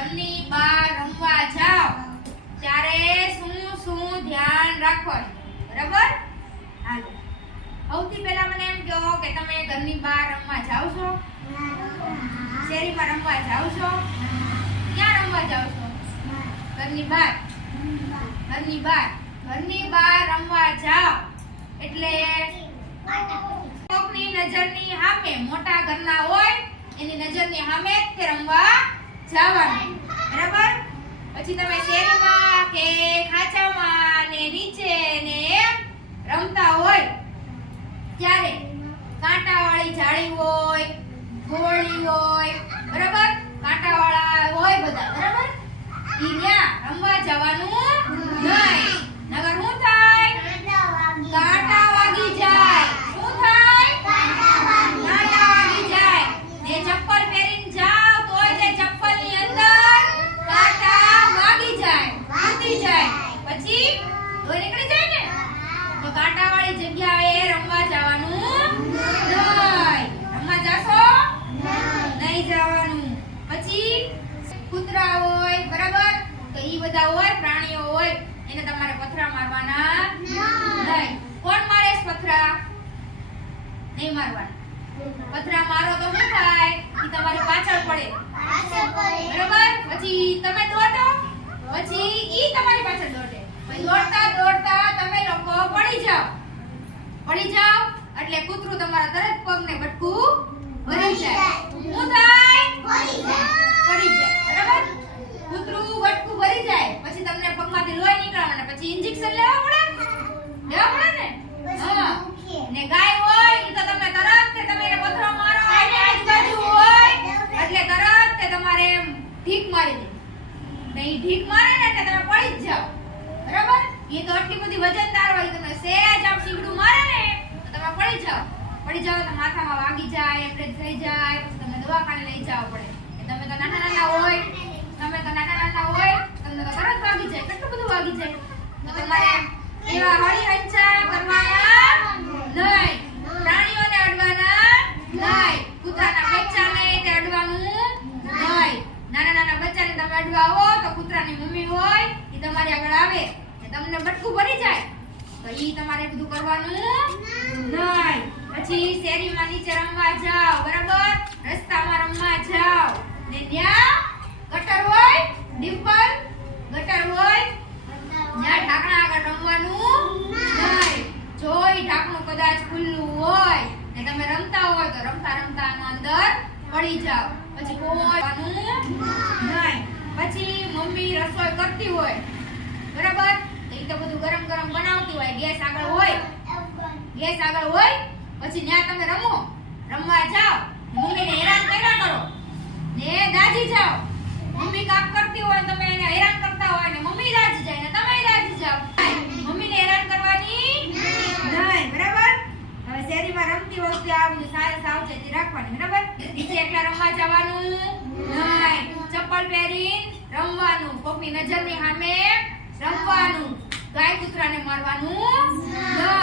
ઘરની બહાર રમવા જાઓ, ત્યારે શું શું ધ્યાન રાખવાનું? બરાબર? હાલો. સૌથી પહેલા મને એમ કહો કે તમે ઘરની બહાર રમવા જાઓ છો? શેરીમાં રમવા જાઓ છો? ક્યાં રમવા જાઓ છો? ઘરની બહાર. ઘરની બહાર. ઘરની બહાર રમવા જાઓ. એટલે કોકની નજરની સામે, મોટા ઘરના હોય, એની નજરની સામે તે રમવા જવાનું બરાબર? પછી તમે શેરમાં કે ખાંચામાં ને નીચે ને રમતા હોય, ત્યારે કાંટાવાળી જાળી હોય, ગોળી હોય, બરાબર? કાંટાવાળા હોય બધા, બરાબર ઈ ન્યા રમવા જવાનું નહીં નગર શું થાય કાંટા વાગી જાય શું થાય કાંટા વાગી જાય ને ચપ્પલ પહેરીને જાવ તોય તે ચપ્પલની અંદર કાંટા વાગી જાય ઉતરી જાય પછી લોહી નીકળી જાય ને તો કાંટાવાળી જગ્યાએ રમવા જવાનું? નહીં. રમવા જાશો? નહીં જવાનું. પછી કૂતરા હોય બરાબર? તો ઈ બધા હોય પ્રાણીઓ હોય એને તમારે પથરા મારવાના નહીં. કોણ મારે પથરા? નહીં મારવાના. પથરા મારો તો શું થાય ઈ તમારી પાછળ પડે બરાબર પછી તમે દોડો પછી ઈ તમારી પાછળ દોડે પછી દોડતા દોડતા તમે લોકો પડી જાઓ પડી જાઓ એટલે કૂતરું તમારા તરત પગને બટકું ભરી જાય શું થાય પડી જાય બરાબર કૂતરું બટકું ભરી જાય પછી તમને પગમાંથી લોહી નીકળવાના પછી ઇન્જેક્શન લેવા પડે? લેવા પડે ને? હા. ને ગાય હોય ઈ તો તમે તરત તે તમે પથરો મારો આને આજુબાજુ હોય એટલે તરત તે તમારે એમ ઢીક મારી દે. ને ઈ ઢીક મારે ને એટલે તમે પડી જ જાઓ. બરાબર? એ તો આટલી બધી વજનદાર હોય તમે સેજ આમ સીંગડું મારે ને તો તમે પડી જાઓ. પડી જાઓ તો માથામાં વાગી જાય એટલે થઈ જાય પછી તમને દવાખાને લઈ જાવ પડે. તમે તો નાના નાના હોય તમે તો નાના નાના હોય તમને તો તરત વાગી જાય કેટલું બધું વાગી જાય તો તમારે એવા હળી હંચા કરવાના નહીં પ્રાણીઓને અડવાના નહીં કૂતરાના બચ્ચાને તે અડવાનું નહીં નાના નાના બચ્ચાને તમે અડવા આવો તો કૂતરાની મમ્મી હોય એ તમારી આગળ આવે ને તમને બટકું ભરી જાય, તો ઈ તમારે બધું કરવાનું નહીં. પછી શેરીમાં નીચે રમવા જાઓ, બરાબર? રસ્તામાં રમવા જાઓ. ને ત્યાં ગટર હોય, ડિમ્પલ ગટર હોય, ત્યાં ઢાંકણા આગળ રમવાનું નહીં. જો ઈ ઢાંકણું કદાચ ખુલ્લું હોય, ને તમે રમતા હોય તો રમતા રમતા આમાં અંદર પડી જાઓ. પછી કોઈ નહીં. પછી મમ્મી રસોઈ કરતી હોય બરાબર? ઈ તો બધું ગરમ ગરમ બનાવતી હોય. ગેસ આગળ હોય. ગેસ આગળ હોય, પછી ત્યાં તમે રમો. રમવા જાઓ. મમ્મીને હેરાન કર્યા કરો. ને દાજી જાઓ. મમ્મી કામ કરતી હોય તમે એને હેરાન કરતા હોય ને મમ્મી દાજી જાય ને તમે દાજી જાઓ. મમ્મીને હેરાન કરવાની નહીં. બરાબર? હવે શેરીમાં રમતી વખતે આવું સારી સાવચેતી રાખવાની. બરાબર? નીચે એકલા રમવા જવાનું નહીં. ચપ્પલ પહેરીને રમવાનું. કોકની નજરની સામે રમવાનું ગાય કૂતરાને મારવાનું